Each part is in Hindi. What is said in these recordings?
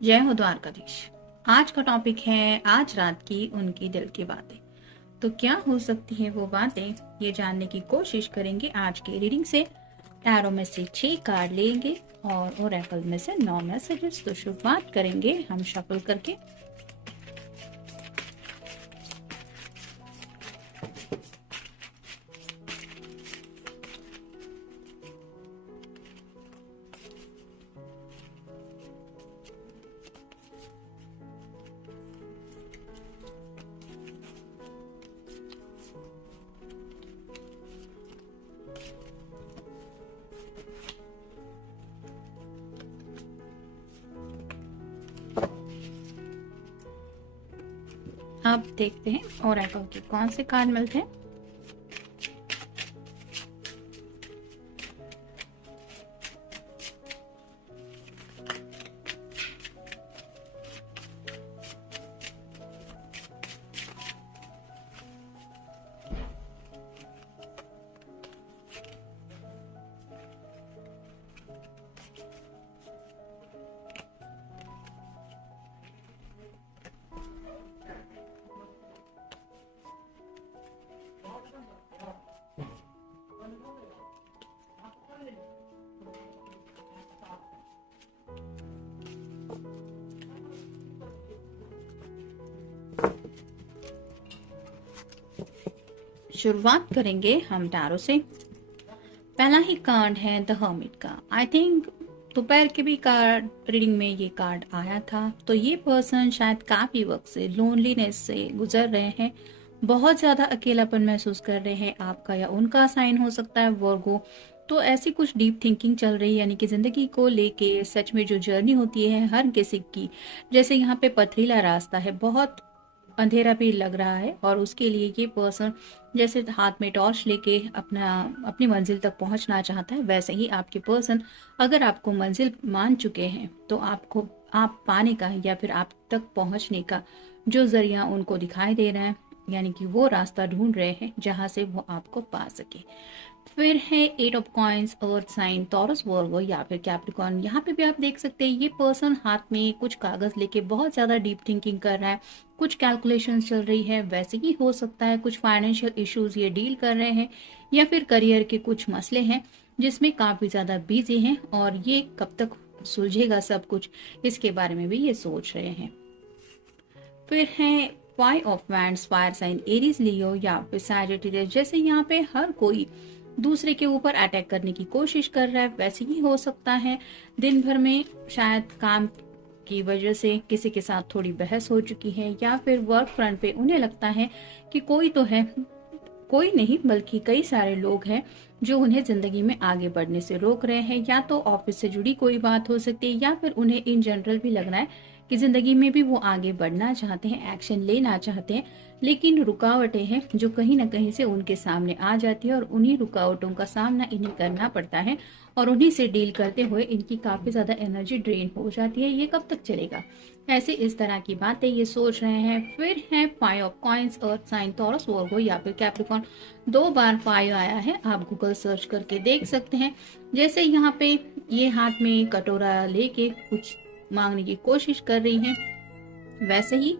जय हो द्वारकाधीश। आज का टॉपिक है आज रात की उनकी दिल की बातें। तो क्या हो सकती है वो बातें, ये जानने की कोशिश करेंगे आज की रीडिंग से। टैरो में से 6 कार्ड लेंगे और ओरेकल में से 9 मैसेजेस। तो शुरुआत करेंगे हम शफल करके। अब देखते हैं ओरेकल के कौन से कार्ड मिलते हैं। शुरुआत करेंगे हम टैरो से। पहला ही कार्ड है द हर्मिट का। आई थिंक दोपहर के भी कार्ड रीडिंग में ये कार्ड आया था। तो ये पर्सन शायद काफी वक्त से लोनलीनेस से गुजर रहे हैं, बहुत ज्यादा अकेलापन महसूस कर रहे हैं। आपका या उनका साइन हो सकता है वर्गो। तो ऐसी कुछ डीप थिंकिंग चल रही है, यानी कि जिंदगी को लेके सच में जो जर्नी होती है हर किसी की, जैसे यहाँ पे पथरीला रास्ता है, बहुत अंधेरा भी लग रहा है और उसके लिए ये पर्सन जैसे हाथ में टॉर्च लेके अपनी मंजिल तक पहुंचना चाहता है। वैसे ही आपके पर्सन अगर आपको मंजिल मान चुके हैं तो आपको आप पाने का या फिर आप तक पहुंचने का जो जरिया उनको दिखाई दे रहा है, यानी कि वो रास्ता ढूंढ रहे हैं जहां से वो आपको पा सके। फिर है 8 of coins, earth sign, Taurus, Virgo या फिर कैप्रिकॉर्न। यहाँ पे भी आप देख सकते हैं ये पर्सन हाथ में कुछ कागज लेके बहुत ज्यादा डीप थिंकिंग कर रहा है, कुछ कैलकुलेशंस चल रही है। वैसे ही हो सकता है कुछ फाइनेंशियल इश्यूज ये डील कर रहे हैं या फिर करियर के कुछ मसले हैं जिसमें काफी ज्यादा बिजी हैं और ये कब तक सुलझेगा सब कुछ, इसके बारे में भी ये सोच रहे हैं। फिर है 5 of wands, fire sign, Aries, Leo या फिर सैजिटेरियस। जैसे यहाँ पे हर कोई दूसरे के ऊपर अटैक करने की कोशिश कर रहा है, वैसे ही हो सकता है दिन भर में शायद काम की वजह से किसी के साथ थोड़ी बहस हो चुकी है या फिर वर्क फ्रंट पे उन्हें लगता है कि कोई तो है, कोई नहीं बल्कि कई सारे लोग हैं जो उन्हें जिंदगी में आगे बढ़ने से रोक रहे हैं। या तो ऑफिस से जुड़ी कोई बात हो सकती है या फिर उन्हें इन जनरल भी लग रहा है कि जिंदगी में भी वो आगे बढ़ना चाहते हैं, एक्शन लेना चाहते हैं, लेकिन रुकावटें हैं जो कहीं ना कहीं से उनके सामने आ जाती है और उन्हीं रुकावटों का सामना इन्हें करना पड़ता है और उन्हीं से डील करते हुए इनकी काफी ज्यादा एनर्जी ड्रेन हो जाती है। ये कब तक चलेगा, ऐसे इस तरह की बातें ये सोच रहे हैं। फिर है 5 of coins, earth sign, Taurus, Virgo या फिर कैप्रिकॉर्न। 2 बार 5 आया है, आप गूगल सर्च करके देख सकते हैं। जैसे यहाँ पे ये हाथ में कटोरा लेके कुछ मांगने की कोशिश कर रही हैं, वैसे ही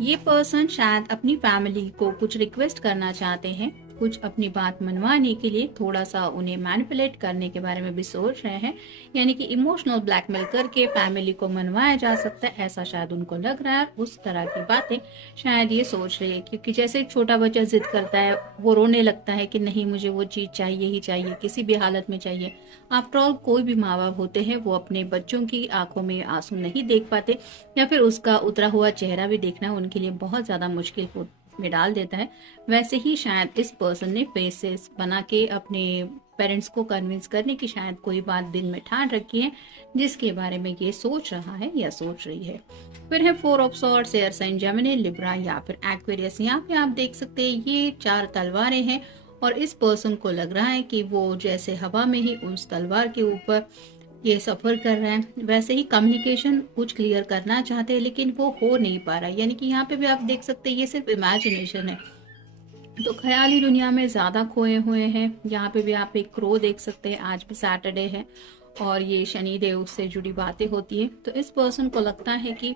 ये पर्सन शायद अपनी फैमिली को कुछ रिक्वेस्ट करना चाहते हैं, कुछ अपनी बात मनवाने के लिए थोड़ा सा उन्हें मैनिपुलेट करने के बारे में भी सोच रहे हैं, यानी कि इमोशनल ब्लैकमेल करके फैमिली को मनवाया जा सकता है, ऐसा शायद उनको लग रहा है। उस तरह की बातें शायद ये सोच रही है, क्योंकि जैसे एक छोटा बच्चा जिद करता है, वो रोने लगता है कि नहीं मुझे वो चीज चाहिए ही चाहिए, किसी भी हालत में चाहिए। आफ्टर ऑल कोई भी माँ बाप होते हैं वो अपने बच्चों की आंखों में आंसू नहीं देख पाते या फिर उसका उतरा हुआ चेहरा भी देखना उनके लिए बहुत ज्यादा मुश्किल में डाल देता है। वैसे ही शायद इस पर्सन ने फेसेस बना के अपने पेरेंट्स को कन्विंस करने की शायद कोई बात दिल में ठान रखी है जिसके बारे में ये सोच रहा है या सोच रही है। फिर है 4 of swords, air sign, Gemini, Libra या फिर एक्वेरियस। यहाँ पे आप देख सकते हैं ये 4 तलवारें हैं और इस पर्सन को लग रहा है कि वो जैसे हवा में ही उस तलवार के ऊपर ये सफर कर रहे हैं। वैसे ही कम्युनिकेशन कुछ क्लियर करना चाहते हैं लेकिन वो हो नहीं पा रहा है, यानी कि यहाँ पे भी आप देख सकते हैं ये सिर्फ इमेजिनेशन है। तो ख्याली दुनिया में ज्यादा खोए हुए हैं। यहाँ पे भी आप एक क्रो देख सकते हैं, आज भी सैटरडे है और ये शनि देव से जुड़ी बातें होती है। तो इस पर्सन को लगता है कि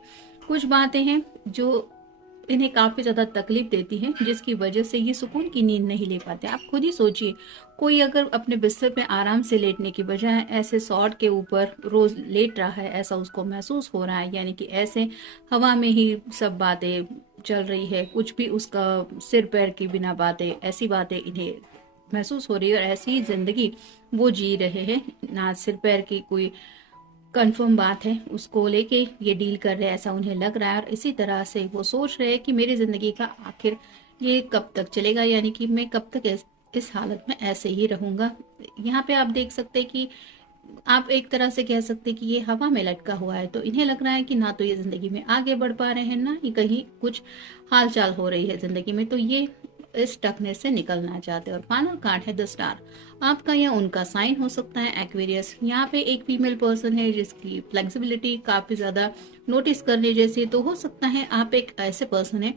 कुछ बातें हैं जो इन्हें काफी ज्यादा तकलीफ देती है, जिसकी वजह से ये सुकून की नींद नहीं ले पाते। आप खुद ही सोचिए, कोई अगर अपने बिस्तर पे आराम से लेटने की बजाय ऐसे सॉट के ऊपर रोज लेट रहा है, ऐसा उसको महसूस हो रहा है, यानी कि ऐसे हवा में ही सब बातें चल रही है, कुछ भी उसका सिर पैर की बिना बातें, ऐसी बातें इन्हें महसूस हो रही है और ऐसी जिंदगी वो जी रहे हैं, ना सिर पैर की कोई कंफर्म बात है, उसको लेके ये डील कर रहे हैं, ऐसा उन्हें लग रहा है। और इसी तरह से वो सोच रहे हैं कि मेरी जिंदगी का आखिर ये कब तक चलेगा, यानी कि मैं कब तक इस हालत में ऐसे ही रहूंगा। यहाँ पे आप देख सकते हैं कि आप एक तरह से कह सकते हैं कि ये हवा में लटका हुआ है। तो इन्हें लग रहा है कि ना तो ये जिंदगी में आगे बढ़ पा रहे हैं, ना ही कहीं कुछ हाल चाल हो रही है जिंदगी में। तो ये इस टकने से निकलना चाहते हैं। और फाइनल कार्ड है द स्टार। आपका या उनका साइन हो सकता है एक्वेरियस। यहाँ पे एक फीमेल पर्सन है जिसकी फ्लेक्सिबिलिटी काफी ज्यादा नोटिस करने जैसी। तो हो सकता है आप एक ऐसे पर्सन है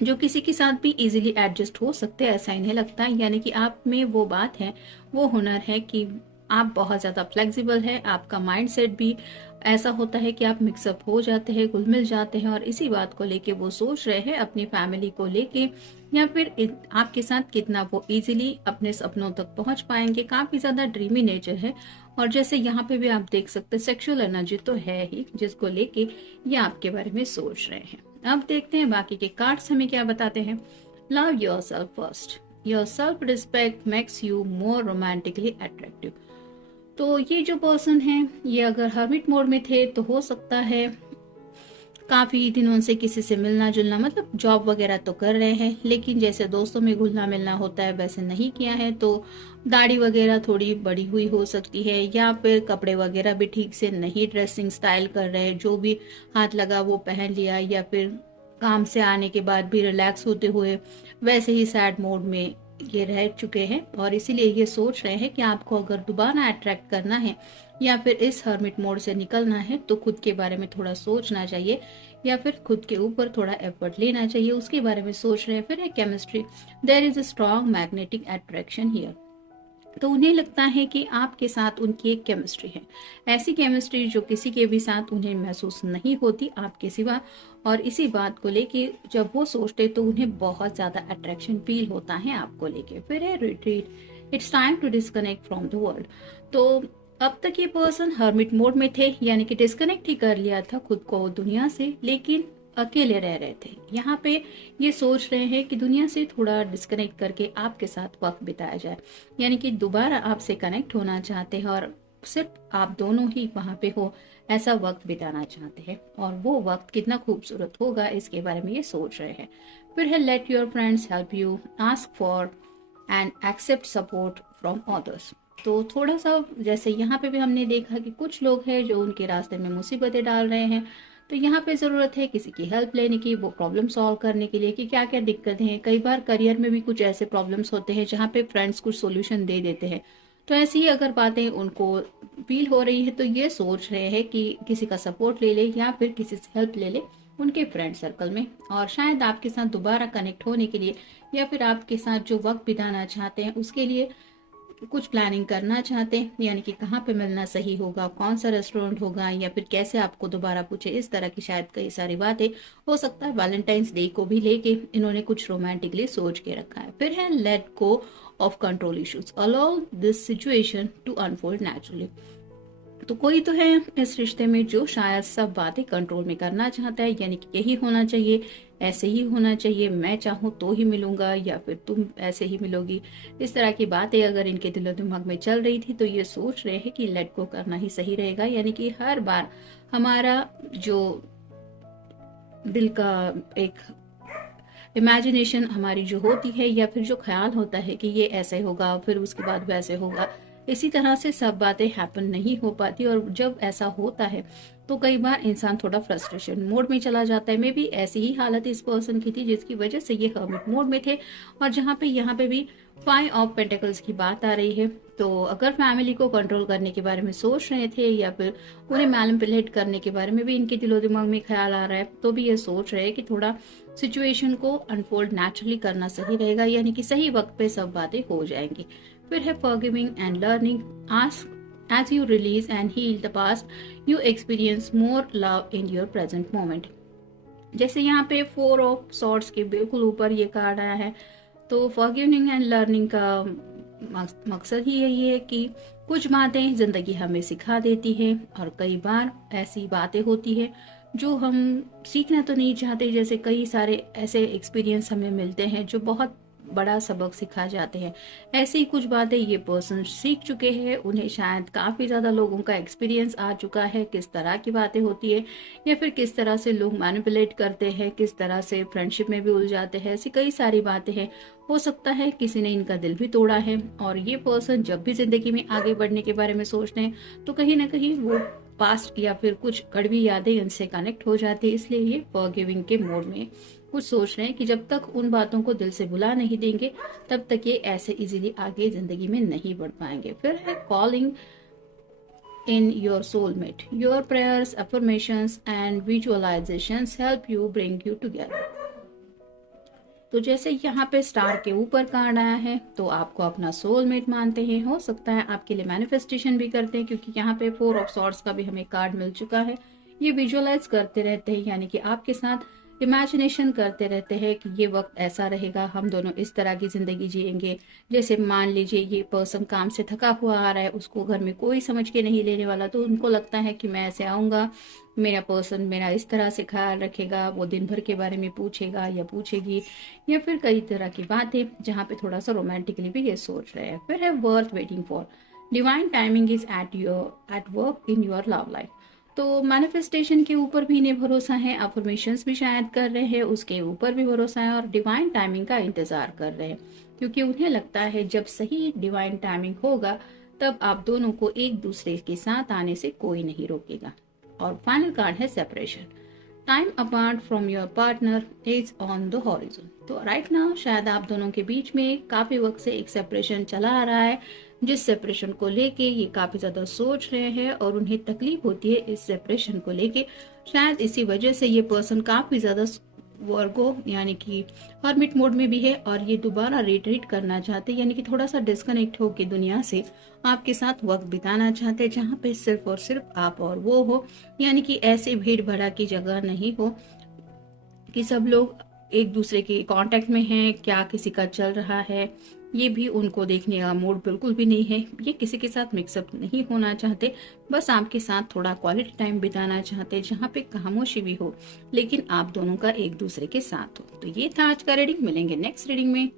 जो किसी के साथ भी इजीली एडजस्ट हो सकते हैं, ऐसा इन्हें लगता है। यानी कि आप में वो बात है, वो हुनर है कि आप बहुत ज्यादा फ्लेक्सिबल है। आपका माइंडसेट भी ऐसा होता है कि आप मिक्सअप हो जाते हैं, घुल मिल जाते हैं। और इसी बात को लेके वो सोच रहे हैं अपनी फैमिली को लेके, या फिर आपके साथ कितना वो इजीली अपने सपनों तक पहुंच पाएंगे। काफी ज्यादा ड्रीमी नेचर है। और जैसे यहाँ पे भी आप देख सकते हैं सेक्सुअल एनर्जी तो है ही, जिसको लेके ये आपके बारे में सोच रहे हैं। अब देखते हैं बाकी के कार्ड्स हमें क्या बताते हैं। Love your self first. Your self respect makes you more romantically attractive. तो ये जो पर्सन है, ये अगर हर्मिट मोड में थे तो हो सकता है काफी दिनों से किसी से मिलना जुलना, मतलब जॉब वगैरह तो कर रहे हैं, लेकिन जैसे दोस्तों में घुलना मिलना होता है वैसे नहीं किया है। तो दाढ़ी वगैरह थोड़ी बड़ी हुई हो सकती है, या फिर कपड़े वगैरह भी ठीक से नहीं ड्रेसिंग स्टाइल कर रहे हैं, जो भी हाथ लगा वो पहन लिया, या फिर काम से आने के बाद भी रिलैक्स होते हुए वैसे ही सैड मोड में ये रह चुके हैं। और इसीलिए ये सोच रहे हैं कि आपको अगर दोबारा अट्रैक्ट करना है या फिर इस हर्मिट मोड से निकलना है तो खुद के बारे में थोड़ा सोचना चाहिए, या फिर खुद के ऊपर थोड़ा एफर्ट लेना चाहिए, उसके बारे में सोच रहे हैं। फिर है chemistry. There is a strong magnetic attraction here. तो उन्हें लगता है कि आपके साथ उनकी एक केमिस्ट्री है, ऐसी केमिस्ट्री जो किसी के भी साथ उन्हें महसूस नहीं होती आपके सिवा। और इसी बात को लेके जब वो सोचते तो उन्हें बहुत ज्यादा अट्रैक्शन फील होता है आपको लेके। फिर है retreat. It's time to disconnect from the world. तो अब तक ये पर्सन हर्मिट मोड में थे, यानी कि डिस्कनेक्ट ही कर लिया था खुद को दुनिया से, लेकिन अकेले रह रहे थे। यहाँ पे ये सोच रहे हैं कि दुनिया से थोड़ा डिस्कनेक्ट करके आपके साथ वक्त बिताया जाए, यानी कि दोबारा आपसे कनेक्ट होना चाहते हैं और सिर्फ आप दोनों ही वहां पे हो, ऐसा वक्त बिताना चाहते हैं। और वो वक्त कितना खूबसूरत होगा इसके बारे में ये सोच रहे हैं। फिर है let your friends help you, ask for and accept support from others. तो थोड़ा सा जैसे यहाँ पे भी हमने देखा कि कुछ लोग हैं जो उनके रास्ते में मुसीबतें डाल रहे हैं, तो यहाँ पे जरूरत है किसी की हेल्प लेने की, वो प्रॉब्लम सॉल्व करने के लिए कि क्या क्या दिक्कतें हैं। कई बार करियर में भी कुछ ऐसे प्रॉब्लम्स होते हैं जहाँ पे फ्रेंड्स कुछ सोल्यूशन दे देते हैं। तो ऐसी ही अगर बातें उनको फील हो रही है तो ये सोच रहे हैं कि किसी का सपोर्ट ले ले या फिर किसी से हेल्प ले ले उनके फ्रेंड सर्कल में। और शायद आपके साथ दोबारा कनेक्ट होने के लिए या फिर आपके साथ जो वक्त बिताना चाहते हैं उसके लिए कुछ प्लानिंग करना चाहते हैं, यानी कि कहाँ पे मिलना सही होगा, कौन सा रेस्टोरेंट होगा, या फिर कैसे आपको दोबारा पूछे, इस तरह की शायद कई सारी बातें हो सकता है। वैलेंटाइंस डे को भी लेके इन्होंने कुछ रोमांटिकली सोच के रखा है। फिर है let go of control issues, allow this situation to unfold naturally. तो कोई तो है इस रिश्ते में जो शायद सब बातें कंट्रोल में करना चाहता है, यानी कि यही होना चाहिए, ऐसे ही होना चाहिए, मैं चाहूँ तो ही मिलूंगा या फिर तुम ऐसे ही मिलोगी। इस तरह की बातें अगर इनके दिलो दिमाग में चल रही थी तो ये सोच रहे हैं कि लेट गो करना ही सही रहेगा। यानी कि हर बार हमारा जो दिल का एक इमेजिनेशन हमारी जो होती है या फिर जो ख्याल होता है कि ये ऐसे होगा फिर उसके बाद वैसे होगा, इसी तरह से सब बातें हैपन नहीं हो पाती। और जब ऐसा होता है तो कई बार इंसान थोड़ा फ्रस्ट्रेशन मोड में चला जाता है। मे भी ऐसी ही हालत इस पर्सन की थी जिसकी वजह से ये हर्मिट मोड में थे। और जहाँ पे यहाँ पे भी 5 ऑफ पेंटिकल्स की बात आ रही है, तो अगर फैमिली को कंट्रोल करने के बारे में सोच रहे थे या फिर उन्हें मैनिपुलेट करने के बारे में भी इनके दिलो दिमाग में ख्याल आ रहा है, तो भी ये सोच रहे हैं कि थोड़ा सिचुएशन को अनफोल्ड नेचुरली करना सही रहेगा, यानी कि सही वक्त पे सब बातें हो जाएंगी। फिर है forgiving and learning, ask As you release and heal the past, you experience more love in your present moment. जैसे यहाँ पे फोर ऑफ सॉर्ड्स के बिल्कुल ऊपर ये कार्ड आया है, तो फॉरगिविंग एंड लर्निंग का मकसद ही यही है कि कुछ बातें जिंदगी हमें सिखा देती है और कई बार ऐसी बातें होती है जो हम सीखना तो नहीं चाहते। जैसे कई सारे ऐसे एक्सपीरियंस हमें मिलते हैं जो बहुत बड़ा सबक सिखा जाते हैं। ऐसी ही कुछ बातें ये पर्सन सीख चुके हैं, उन्हें शायद काफी ज्यादा लोगों का एक्सपीरियंस आ चुका है, किस तरह की बातें होती है या फिर किस तरह से लोग मैनिपुलेट करते हैं, किस तरह से फ्रेंडशिप में भी उलझाते हैं। ऐसी कई सारी बातें हैं। हो सकता है किसी ने इनका दिल भी तोड़ा है और ये पर्सन जब भी जिंदगी में आगे बढ़ने के बारे में सोचते हैं तो कहीं ना कहीं वो पास्ट या फिर कुछ कड़वी यादें इनसे कनेक्ट हो जाती है। इसलिए ये फॉरगिविंग के मोड में कुछ सोच रहे हैं कि जब तक उन बातों को दिल से भुला नहीं देंगे तब तक ये ऐसे इजीली आगे जिंदगी में नहीं बढ़ पाएंगे। फिर है calling in your soulmate. Your prayers, affirmations and visualisations help you bring you together. तो जैसे यहाँ पे स्टार के ऊपर कार्ड आया है तो आपको अपना सोलमेट मानते हैं, हो सकता है आपके लिए मैनिफेस्टेशन भी करते हैं, क्योंकि यहाँ पे फोर ऑफ सॉर्ड्स का भी हमें कार्ड मिल चुका है। ये विजुअलाइज करते रहते हैं, यानी कि आपके साथ इमेजिनेशन करते रहते हैं कि ये वक्त ऐसा रहेगा, हम दोनों इस तरह की जिंदगी जिएंगे। जैसे मान लीजिए ये पर्सन काम से थका हुआ आ रहा है, उसको घर में कोई समझ के नहीं लेने वाला, तो उनको लगता है कि मैं ऐसे आऊंगा, मेरा पर्सन मेरा इस तरह से ख्याल रखेगा, वो दिन भर के बारे में पूछेगा या पूछेगी, या फिर कई तरह की बातें जहाँ पे थोड़ा सा रोमांटिकली भी ये सोच रहे हैं। फिर है worth waiting for. Divine timing is at work in your love life. तो मैनिफेस्टेशन के ऊपर भी इन्हें भरोसा है, अफर्मेशंस भी शायद कर रहे हैं, उसके ऊपर भी भरोसा है और डिवाइन टाइमिंग का इंतजार कर रहे हैं, क्योंकि उन्हें लगता है जब सही डिवाइन टाइमिंग होगा तब आप दोनों को एक दूसरे के साथ आने से कोई नहीं रोकेगा। और फाइनल कार्ड है separation. Time apart from your partner is on the horizon. तो राइट नाउ शायद आप दोनों के बीच में काफी वक्त से एक सेपरेशन चला आ रहा है, जिस सेपरेशन को लेके ये काफी ज्यादा सोच रहे हैं और उन्हें तकलीफ होती है इस सेपरेशन को लेके। शायद इसी वजह से ये पर्सन काफी ज्यादा वर्गो यानी कि हर्मिट मोड में भी है और ये दोबारा रिट्रीट करना चाहते, यानी कि थोड़ा सा डिस्कनेक्ट होके दुनिया से आपके साथ वक्त बिताना चाहते, जहाँ पे सिर्फ और सिर्फ आप और वो हो, यानी कि ऐसे भीड़ भड़ा की जगह नहीं हो कि सब लोग एक दूसरे के कांटेक्ट में हैं, क्या किसी का चल रहा है ये भी उनको देखने का मूड बिल्कुल भी नहीं है। ये किसी के साथ मिक्सअप नहीं होना चाहते, बस आपके साथ थोड़ा क्वालिटी टाइम बिताना चाहते, जहाँ पे खामोशी भी हो लेकिन आप दोनों का एक दूसरे के साथ हो। तो ये था आज का रीडिंग, मिलेंगे नेक्स्ट रीडिंग में।